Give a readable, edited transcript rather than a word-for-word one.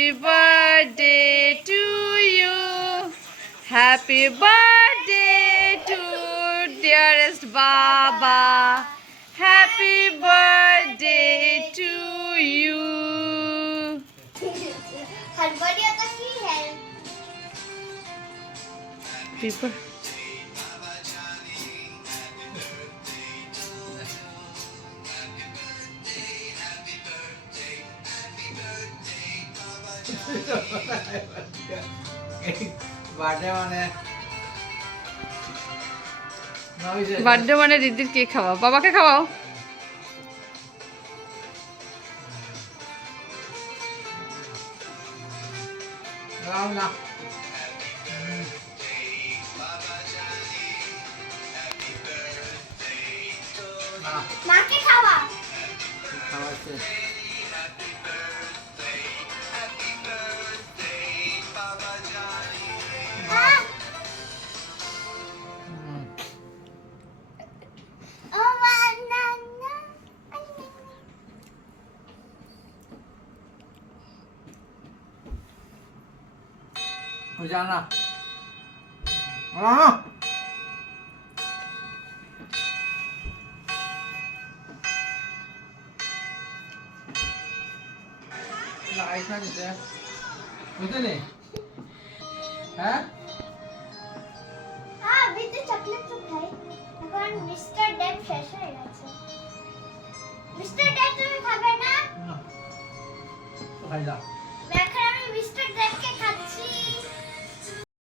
Happy birthday to you. Happy birthday to dearest Baba. Happy birthday to you. हड़बड़िया तो की है People. Birthday মানে দিদির কেক খাওয়াও, বাবাকে খাওয়াও। माके खावा हो जाना हाँ ऐसा नहीं है मुझे नहीं हैं हाँ अभी तो चॉकलेट तो खाई এখন মিস্টার ডেম শেষ হয়ে গেছে মিস্টার ডেম তুমি খাবে না तो खाई जा এখন আমি মিস্টার ডেমকে